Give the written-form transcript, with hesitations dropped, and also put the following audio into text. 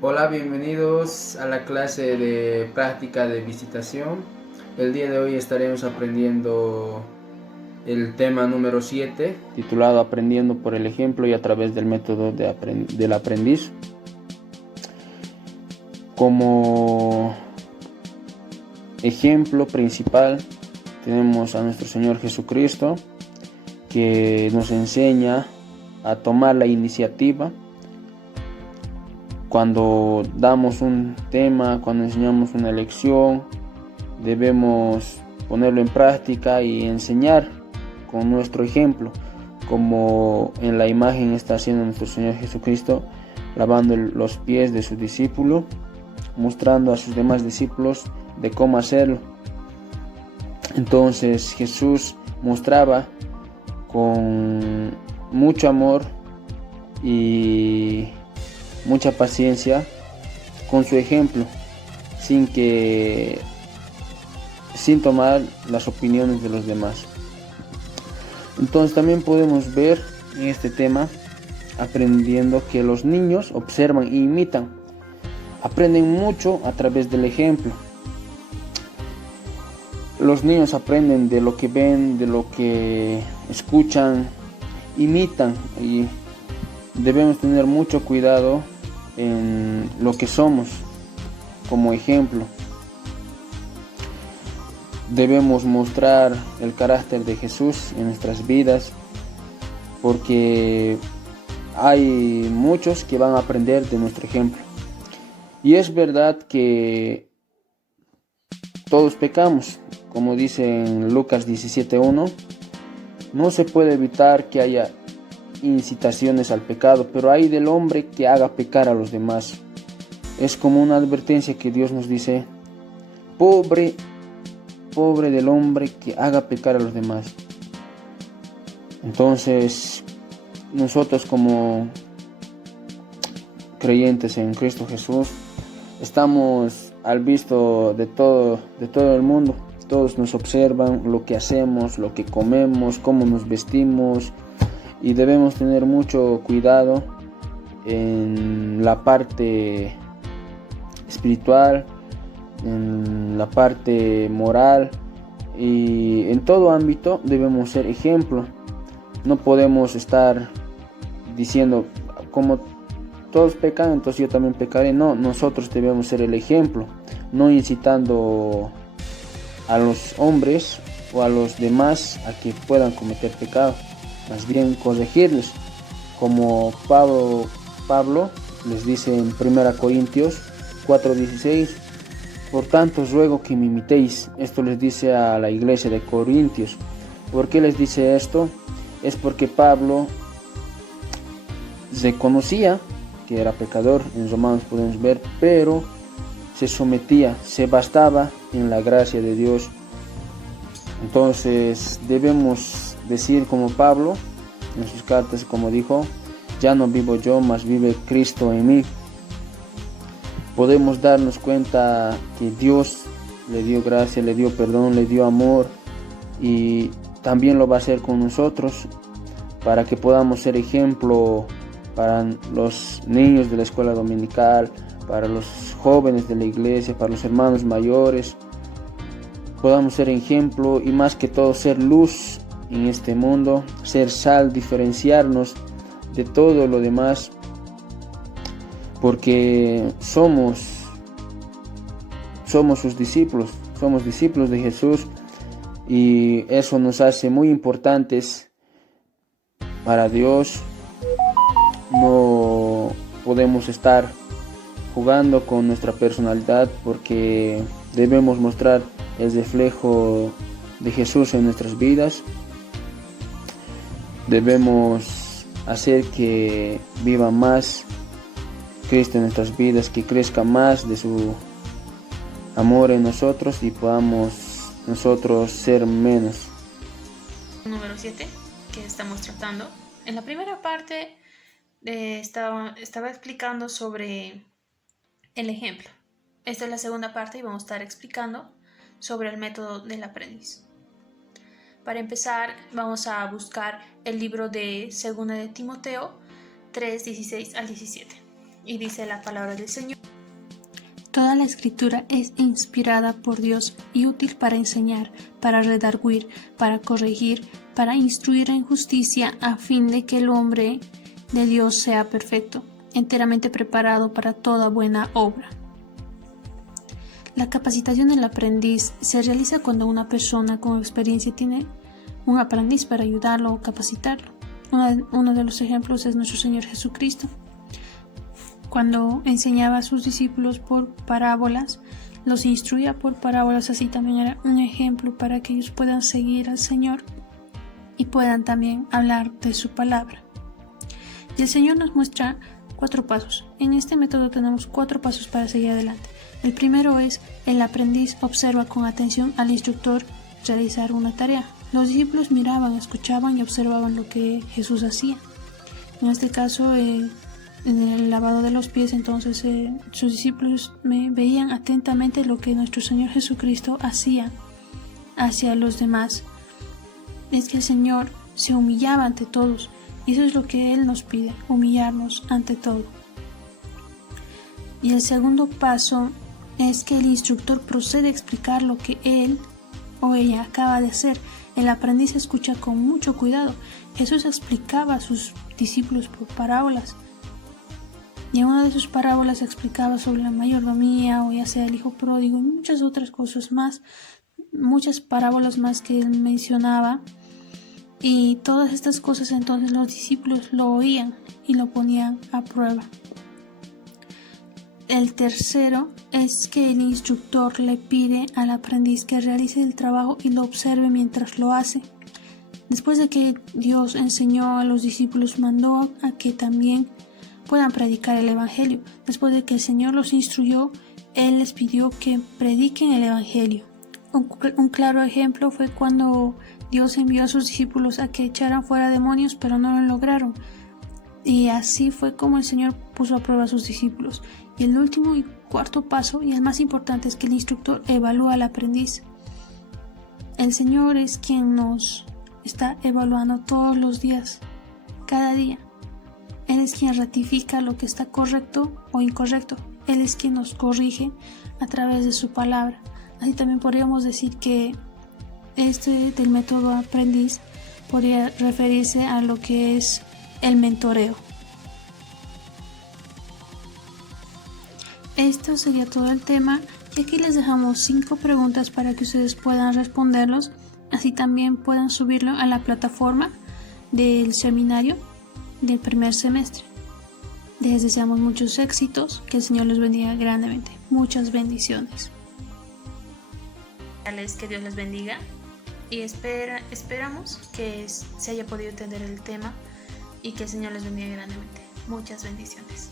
Hola, bienvenidos a la clase de práctica de visitación. El día de hoy estaremos aprendiendo el tema número 7, titulado Aprendiendo por el ejemplo y a través del método del aprendiz. Como ejemplo principal tenemos a nuestro Señor Jesucristo, que nos enseña a tomar la iniciativa cuando damos un tema, cuando enseñamos una lección. Debemos ponerlo en práctica y enseñar con nuestro ejemplo, como en la imagen está haciendo nuestro Señor Jesucristo, lavando los pies de su discípulo, mostrando a sus demás discípulos de cómo hacerlo. Entonces Jesús mostraba con mucho amor y mucha paciencia con su ejemplo, sin tomar las opiniones de los demás. Entonces también podemos ver en este tema, aprendiendo, que los niños observan e imitan, aprenden mucho a través del ejemplo. Los niños aprenden de lo que ven, de lo que escuchan, imitan, y debemos tener mucho cuidado en lo que somos como ejemplo. Debemos mostrar el carácter de Jesús en nuestras vidas, porque hay muchos que van a aprender de nuestro ejemplo. Y es verdad que todos pecamos, como dice en Lucas 17:1, no se puede evitar que haya incitaciones al pecado, pero hay del hombre que haga pecar a los demás. Es como una advertencia que Dios nos dice: pobre del hombre que haga pecar a los demás. Entonces, nosotros como creyentes en Cristo Jesús estamos al visto de todo el mundo. Todos nos observan lo que hacemos, lo que comemos, cómo nos vestimos, y debemos tener mucho cuidado en la parte espiritual, en la parte moral, y en todo ámbito debemos ser ejemplo. No podemos estar diciendo, como todos pecan, entonces yo también pecaré. No, nosotros debemos ser el ejemplo, no incitando a los hombres o a los demás a que puedan cometer pecado, más bien corregirles, como Pablo les dice en 1 Corintios 4:16: por tanto os ruego que me imitéis. Esto les dice a la iglesia de Corintios. ¿Por qué les dice esto? Es porque Pablo se conocía que era pecador, en Romanos podemos ver, pero se sometía, se bastaba en la gracia de Dios. Entonces debemos decir como Pablo en sus cartas, como dijo: ya no vivo yo, mas vive Cristo en mí. Podemos darnos cuenta que Dios le dio gracia, le dio perdón, le dio amor, y también lo va a hacer con nosotros, para que podamos ser ejemplo para los niños de la escuela dominical, para los jóvenes de la iglesia, para los hermanos mayores. Podamos ser ejemplo y, más que todo, ser luz en este mundo, ser sal, diferenciarnos de todo lo demás, porque somos sus discípulos, somos discípulos de Jesús, y eso nos hace muy importantes para Dios. No podemos estar jugando con nuestra personalidad, porque debemos mostrar el reflejo de Jesús en nuestras vidas. Debemos hacer que viva más Cristo en nuestras vidas, que crezca más de su amor en nosotros, y podamos nosotros ser menos. Número 7 que estamos tratando. En la primera parte estaba explicando sobre el ejemplo. Esta es la segunda parte y vamos a estar explicando sobre el método del aprendiz. Para empezar, vamos a buscar el libro de 2 de Timoteo 3:16 al 17. Y dice la palabra del Señor. Toda la escritura es inspirada por Dios y útil para enseñar, para redarguir, para corregir, para instruir en justicia, a fin de que el hombre de Dios sea perfecto, enteramente preparado para toda buena obra. La capacitación del aprendiz se realiza cuando una persona con experiencia tiene un aprendiz para ayudarlo o capacitarlo. Uno de los ejemplos es nuestro Señor Jesucristo. Cuando enseñaba a sus discípulos por parábolas, los instruía por parábolas, así también era un ejemplo para que ellos puedan seguir al Señor y puedan también hablar de su palabra. Y el Señor nos muestra 4 pasos. En este método tenemos 4 pasos para seguir adelante. El primero es: el aprendiz observa con atención al instructor realizar una tarea. Los discípulos miraban, escuchaban y observaban lo que Jesús hacía. En este caso, en el lavado de los pies, entonces sus discípulos veían atentamente lo que nuestro Señor Jesucristo hacía hacia los demás. Es que el Señor se humillaba ante todos, y eso es lo que Él nos pide, humillarnos ante todo. Y el segundo paso es que el instructor procede a explicar lo que él o ella acaba de hacer. El aprendiz escucha con mucho cuidado. Jesús explicaba a sus discípulos por parábolas. Y en una de sus parábolas explicaba sobre la mayordomía, o ya sea el hijo pródigo, y muchas otras cosas más, muchas parábolas más que él mencionaba. Y todas estas cosas entonces los discípulos lo oían y lo ponían a prueba. El tercero es que el instructor le pide al aprendiz que realice el trabajo y lo observe mientras lo hace. Después de que Dios enseñó a los discípulos, mandó a que también puedan predicar el Evangelio. Después de que el Señor los instruyó, Él les pidió que prediquen el Evangelio. Un claro ejemplo fue cuando Dios envió a sus discípulos a que echaran fuera demonios, pero no lo lograron. Y así fue como el Señor puso a prueba a sus discípulos. Y el último y cuarto paso, y el más importante, es que el instructor evalúa al aprendiz. El Señor es quien nos está evaluando todos los días, cada día. Él es quien ratifica lo que está correcto o incorrecto. Él es quien nos corrige a través de su palabra. Así también podríamos decir que del método aprendiz podría referirse a lo que es el mentoreo. Esto sería todo el tema, y aquí les dejamos 5 preguntas para que ustedes puedan responderlos, así también puedan subirlo a la plataforma del seminario del primer semestre. Les deseamos muchos éxitos, que el Señor los bendiga grandemente. Muchas bendiciones. Que Dios les bendiga, y esperamos que se haya podido entender el tema y que el Señor les bendiga grandemente. Muchas bendiciones.